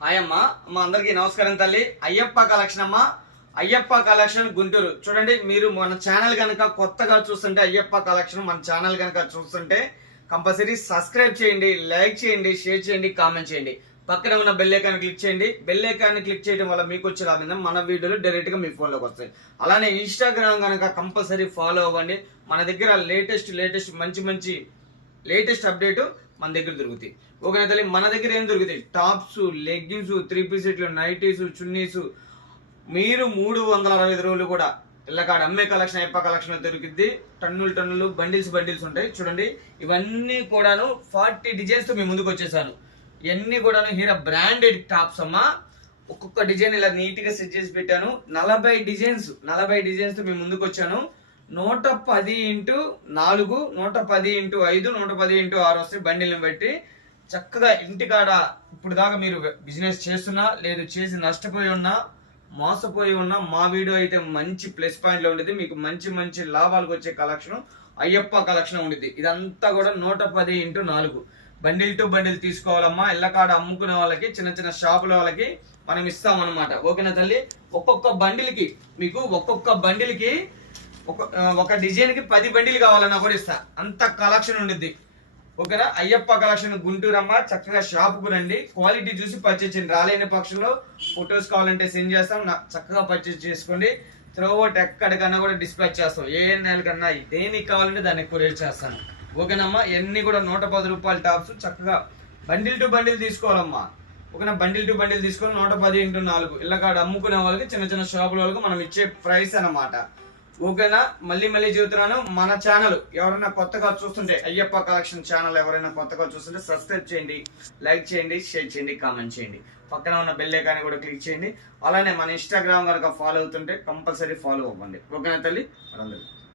Hi అమ్మా అమ్మ అందరికీ నమస్కారం తల్లి. అయ్యప్ప కలెక్షన్ అమ్మా. అయ్యప్ప కలెక్షన్ గుంటూరు. చూడండి, మీరు మన ఛానల్ కనుక కొత్తగా చూస్తుంటే అయ్యప్ప కలెక్షన్ మన ఛానల్ కనుక చూస్తుంటే కంపల్సరీ సబ్స్క్రైబ్ చేయండి, లైక్ చేయండి, షేర్ చేయండి, కామెంట్ చేయండి. పక్కన ఉన్న బెల్ ఐకాన్ క్లిక్ చేయండి. బెల్ ఐకాన్ క్లిక్ చేయడం వల్ల మీకు వచ్చే లాభం మన వీడియోలు డైరెక్ట్ గా మీ ఫోన్లోకి వస్తాయి. అలానే ఇన్స్టాగ్రామ్ కనుక కంపల్సరీ ఫాలో అవ్వండి. మన దగ్గర లేటెస్ట్ మంచి లేటెస్ట్ అప్డేట్ మన దగ్గర దొరుకుతాయి. ఓకేనా తల్లి? మన దగ్గర ఏం దొరుకుతాయి? టాప్స్, లెగ్గిన్స్, 3 పీస్ సెట్లు, నైటీస్, చున్నీస్. మీరు 365 రోజులు కూడా ఇళ్ళకాడ అమ్మే కలెక్షన్ అయ్యప్ప కలెక్షన్ దొరికిద్ది. టన్నులు బండిల్స్ ఉంటాయి. చూడండి, ఇవన్నీ కూడాను 40 డిజైన్స్ తో మీ ముందుకు వచ్చేసాను. ఇవన్నీ కూడాను హీరో బ్రాండెడ్ టాప్స్ అమ్మా. ఒక్కొక్క డిజైన్ ఇలా నీట్ గా సెట్ చేసి పెట్టాను. 40 డిజైన్స్ తో మీ ముందుకు వచ్చాను. 110x4, 110x5, 110x6 వస్తే బండిల్ని బట్టి చక్కగా ఇంటికాడ ఇప్పుడు దాకా మీరు బిజినెస్ చేస్తున్నా, లేదు చేసి నష్టపోయి ఉన్నా, మోసపోయి ఉన్నా, మా వీడియో అయితే మంచి ప్లస్ పాయింట్ లో ఉండేది. మీకు మంచి లాభాలకు వచ్చే కలెక్షన్ అయ్యప్ప కలెక్షన్ ఉండేది. ఇదంతా కూడా 110x4 బండిల్ టు బండిల్ తీసుకోవాలమ్మా. ఇళ్ళకాడ అమ్ముకునే వాళ్ళకి, చిన్న షాపుల వాళ్ళకి మనం ఇస్తాం అనమాట. ఓకేనా తల్లి? ఒక్కొక్క బండిల్కి ఒక డిజైన్ కి 10 బండిలు కావాలన్నా కూడా ఇస్తా. అంత కలెక్షన్ ఉండిద్ది. ఓకేనా? అయ్యప్ప కలెక్షన్ గుంటూరు అమ్మ. చక్కగా షాపుకు రండి, క్వాలిటీ చూసి పర్చేజ్ చేయండి. రాలేని పక్షంలో ఫొటోస్ కావాలంటే సెండ్ చేస్తాం, చక్కగా పర్చేజ్ చేసుకోండి. త్రోఅవుట్ ఎక్కడికన్నా కూడా డిస్పాచ్ చేస్తాం. ఏ నెలకన్నా దేనికి కావాలంటే దాన్ని కొరియర్ చేస్తాను. ఓకేనమ్మా? ఇవన్నీ కూడా 110 రూపాయల టాప్స్. చక్కగా బండిల్ టు బండిల్ తీసుకోవాలమ్మా. ఓకేనా? బండిల్ టు బండిల్ తీసుకొని 110x4 ఇళ్ళకాడ అమ్ముకునే వాళ్ళకి, చిన్న షాపుల వాళ్ళకి మనం ఇచ్చే ప్రైస్ అన్నమాట. ఓకేనా? మళ్ళీ చెబుతున్నాను, మన ఛానల్ ఎవరైనా కొత్తగా చూస్తుంటే, అయ్యప్ప కలెక్షన్ ఛానల్ ఎవరైనా కొత్తగా చూస్తుంటే సబ్స్క్రైబ్ చేయండి, లైక్ చేయండి, షేర్ చేయండి, కామెంట్ చేయండి. పక్కన ఉన్న బెల్ ఐకాన్ కూడా క్లిక్ చేయండి. అలానే మన ఇన్స్టాగ్రామ్ కనుక ఫాలో అవుతుంటే కంపల్సరీ ఫాలో అవ్వండి. ఓకేనా తల్లి? మనందరికీ